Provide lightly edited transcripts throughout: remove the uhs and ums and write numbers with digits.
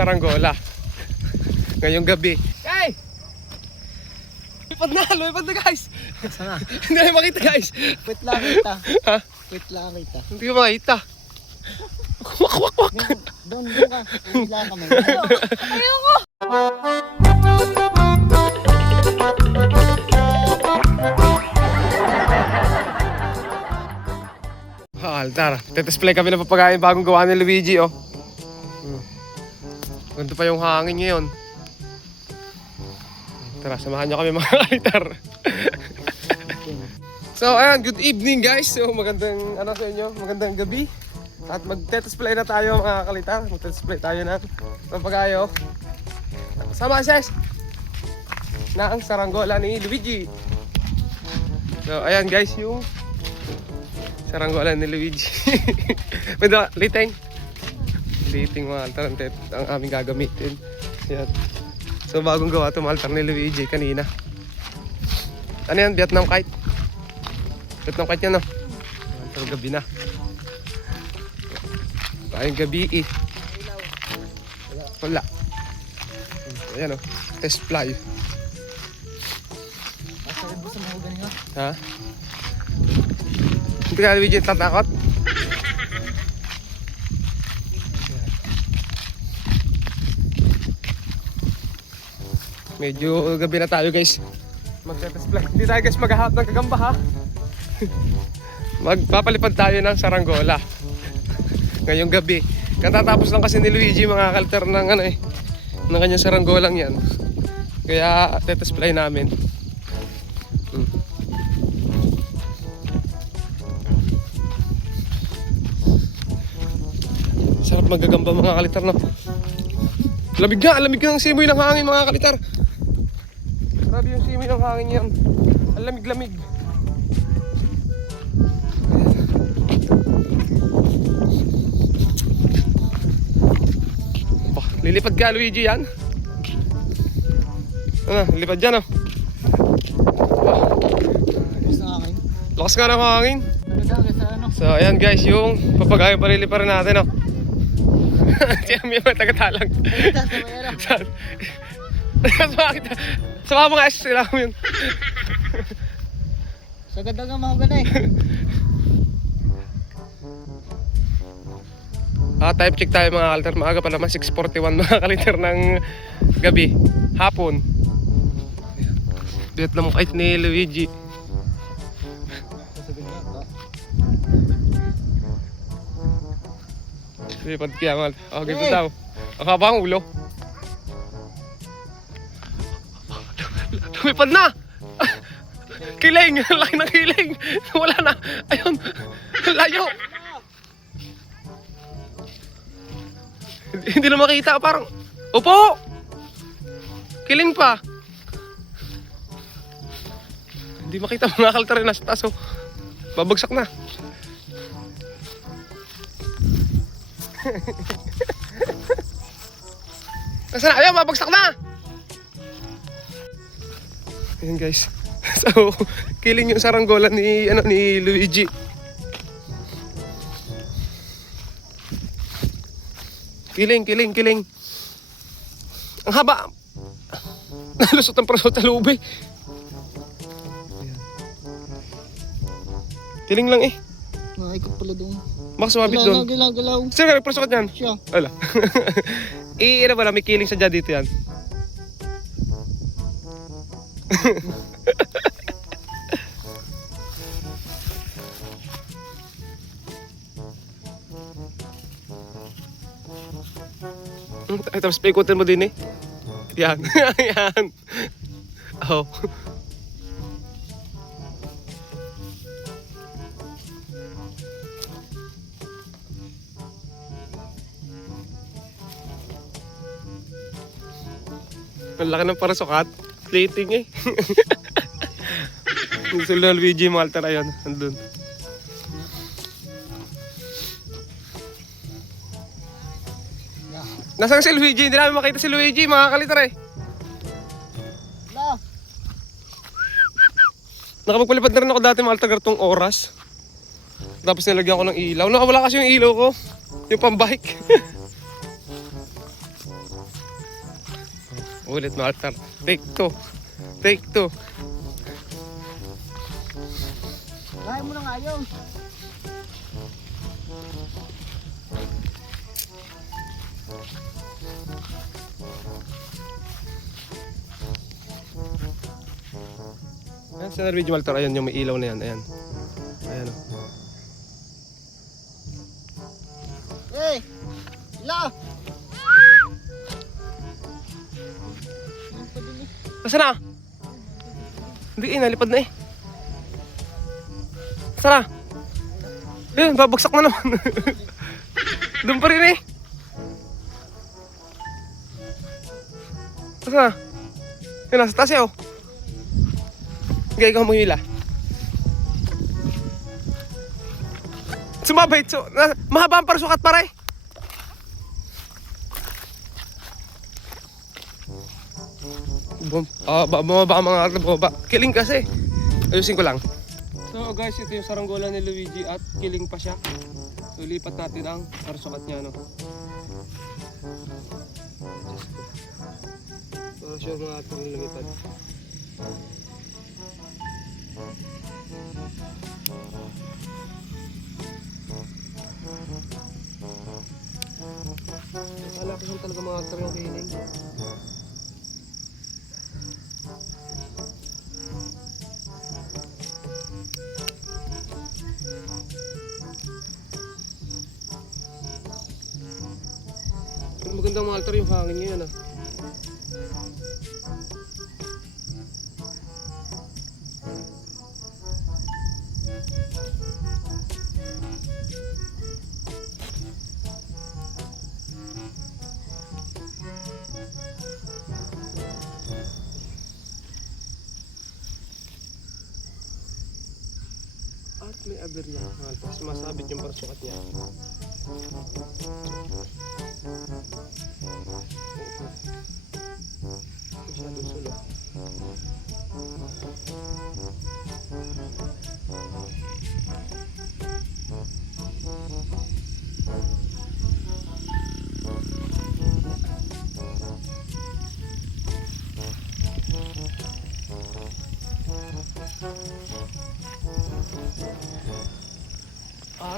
Saranggola. Ngayong gabi. Hey! Lumipad na guys! Sana? Hindi na makita guys! Quit lang kita. Ha? Quit lang kita. Hindi ko makita. Wak! Doon ka. Hila kami. Ayoko! Altar. Tetesplay kami ng papagayin bagong gawa ni Luigi, oh. Ganito pa yung hangin ngayon. Tara, samahan nyo kami mga kalitar. So, ayan, good evening guys. So, magandang sa inyo, magandang gabi. At mag-tetesplay na tayo mga kalitar. Mag-tetesplay tayo ng papagayo. Sama sis! Na ang saranggola ni Luigi. So, ayan guys, yung saranggola ni Luigi. Pwede, liting. Liting mga altar ang aming gagamitin. Ayan. So bagong gawa ito mga altar ni Luigi kanina. Ano yan? Vietnam kite? Vietnam kite yan, no? Altar gabi na. Tayong gabi eh. Wala. Ayan, oh. Test fly. Masakit mo sa mga ganyan. Ha? Hindi ka Luigi tatakot? Medyo gabi na tayo guys. Mag-display. Hindi tayo guys maghahap ng kagamba ha. Magpapalipad tayo ng saranggola. Ngayong gabi. Katatapos lang kasi ni Luigi mga kalter ng ng kanyang saranggolang yan. Kaya display namin. Sarap magagamba mga kalitar, no? Lamig nga ang simoy ng hangin mga kalitar. Grabe yung simoy ng hangin yan. Ang lamig-lamig. Lilipad ka Luigi yan. Ano, lipad dyan, oh. Lakas ng hangin. Lakas nga ng hangin. Nagdagay sa ano. So ayan guys, yung papagayo paliliparan natin, oh. Siya may mga taga-talang. Sa may ano. Sa mga S sila ko yun. Sa ganda nga mga ganay. Type check tayo mga altar. Maaga pa naman 6:41 mga kaliter ng gabi. Hapon. Vietnam kite ni Luigi. Lipad kaya mal. Oh, ganito daw. Ang haba ang ulo. Lumipad na! Kiling! Laki ng kiling! Wala na! Ayun! Layo! Hindi na makita. Parang... Opo! Kiling pa! Hindi makita mga kaltar rin nasa taas. Babagsak na. Nasaan na? Ayun, mabagsak na! Ayan guys. So, kiling yung saranggola ni Luigi. Kiling. Ang haba. Nalusot ang praso sa lubi. Kiling lang eh. Naikot pala doon. Baka sumabit doon. Galaw. Sino ka nagprasokot yan? Siya. Wala. Ano ba na, may kiling sa dyan dito yan. Tapos paikutin mo din eh. Yan. Yan. Oh. Ang laki ng parasukat. Plating eh. Yung sa Luigi Malta na yun. Andun. Nasaan si Luigi? Hindi namin makita si Luigi mga kalitar eh. Nakapagpalipad na rin ako dati mga altagar tong oras. Tapos nilagyan ko ng ilaw. Nakawala kasi yung ilaw ko. Yung pambike. Ulit mga altar. Take 2. Take 2. Kaya mo na nga yun. Ayan, sa video altar. Ayan yung may ilaw na yan. Ayan. Ayan o. Hey! Ila! Nasaan na? Hindi nalipad na eh. Nasaan na? Ayun, babagsak na naman. Doon pa rin eh. Nasaan na? Yun, nasa taas eh oh. Hindi, ikaw mahila. Sumabay, mahaba ang parasukat pare. Bumaba ang mga bumaba. Kiling kasi. Ayusin ko lang. So guys, ito yung saranggola ni Luigi at kiling pa siya. So lipat natin ang parasukat niya no. So sure mga atong lumipad. Akala ko saan talaga mga altar yung kiling. Pero magandang mga altar yung hangin ngayon ah. At may aberya mga altar. Sumasabit yung parasukat niya. Masyadong sulo.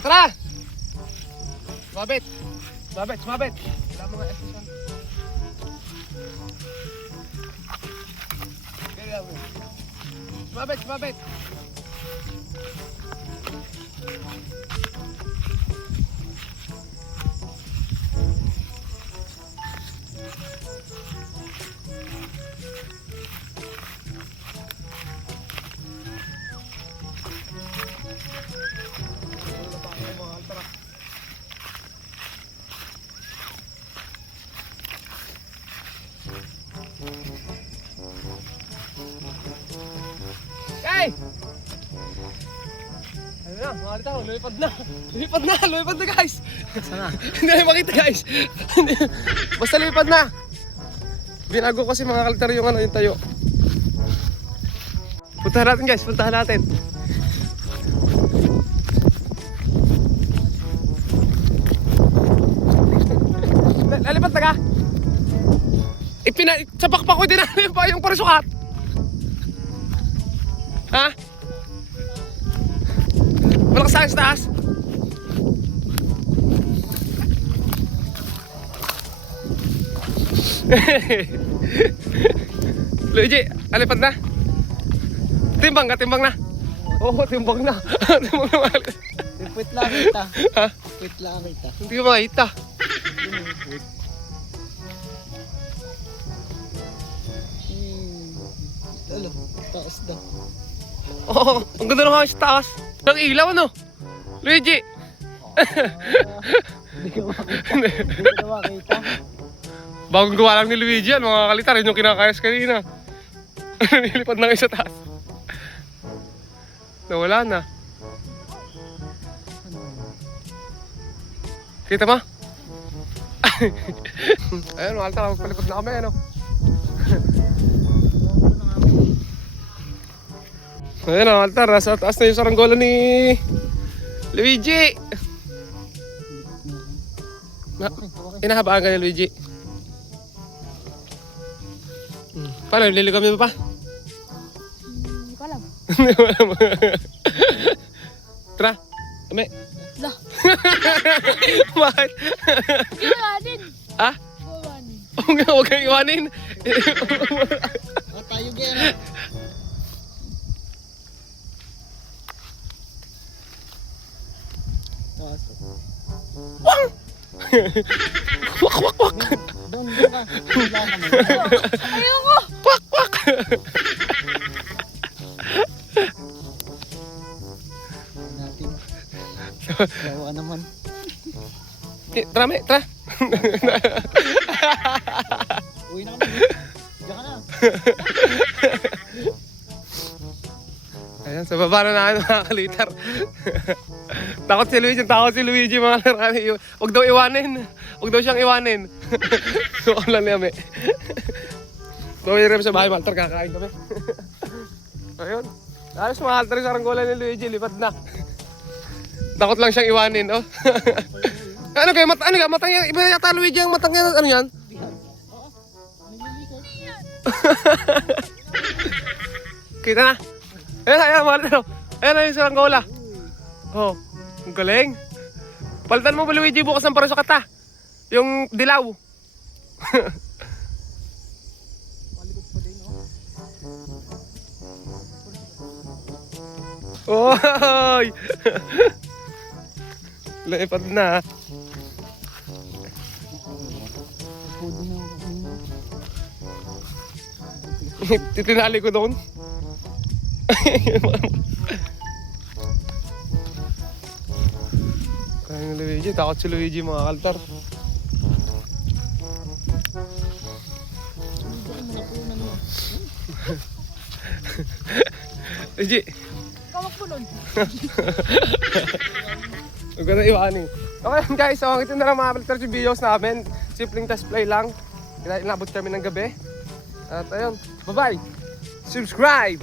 Tara! Sumabit! Sumabit! Sumabit! Wala mga esosyon. Sumabit! Sumabit! Hey! Ayun na, mga alita, lumipad na. Lumipad na, lumipad na guys. Sana? Hindi na makita guys. Basta lumipad na. Binago kasi mga kaltar yung ano, yung tayo. Puntahan natin guys, puntahan natin. Lalipad na ka? Sapakpak ko din na yung parasukat. Ha? Malakas tayo sa taas. Luigi, alipad na. Timbang ka, timbang na. Oo, timbang na. Timbang na mahal. Pipit lang kita. Ha? Pipit lang kita. Hindi ko makita. Lalo, taas daw. Oo, ang ganda ng hangin sa taas. Ang ilaw ano? Luigi. Hindi ko makita. Hindi ko makita. Bagong gawa lang ni Luigi yan, mga kalitar. Yun yung kinakayas kanina. Nilipad na kayo sa taas. Nawala na. Kita ba? Ayun, mga kalitar. Magpalipad na kami, ano? Ayun, mga kalitar. Nasa taas na yung saranggola ni Luigi. Inahabaan ka ni Luigi. Paano, liligamin mo pa? Hindi ko alam. Tara, kami. Lah. Bakit? Iwanin. Ah? Iwanin. Huwag kang iwanin. O, tayo gaya. Wak, wak, wak. Doon ka. Wala kami. Ayoko. Wak, wak. Natin. Yawa ka naman. Tara, me, tara. Uwi na kami. Diyan ka na. Ayan, sa baba na natin mga kalitar. Takot si Luigi mga karani. Huwag daw iwanin. Huwag daw siyang iwanin. So, lang niya, me. Bawin rin sa bahay, Maltar, kakain kami. Ayun. Ayos, mga Maltar sa saranggola ni Luigi, lipad na. Takot lang siyang iwanin, oh. Ano kayo, ano ka, matang yan, iba yata Luigi ang matang yan, ano yan? Kita na. Ayan, ayan, Maltar. Ayan na yung saranggola. Oh, ang galing. Palitan mo ba, Luigi, bukas ng paraso kata? Yung dilaw. Palikot pa din, Oy! Lipad na. Pudo na ako kanina. Titinali ko doon. Kaya ng Luigi, takot si Luigi mga kaltar. Luigi, Ikaw magpulon. huwag ka na iwanin. Okay guys, so ito na lang mga kaltar yung videos namin. Simpleng test play lang. Inabot kami ng gabi. At ayun, bye-bye! Subscribe!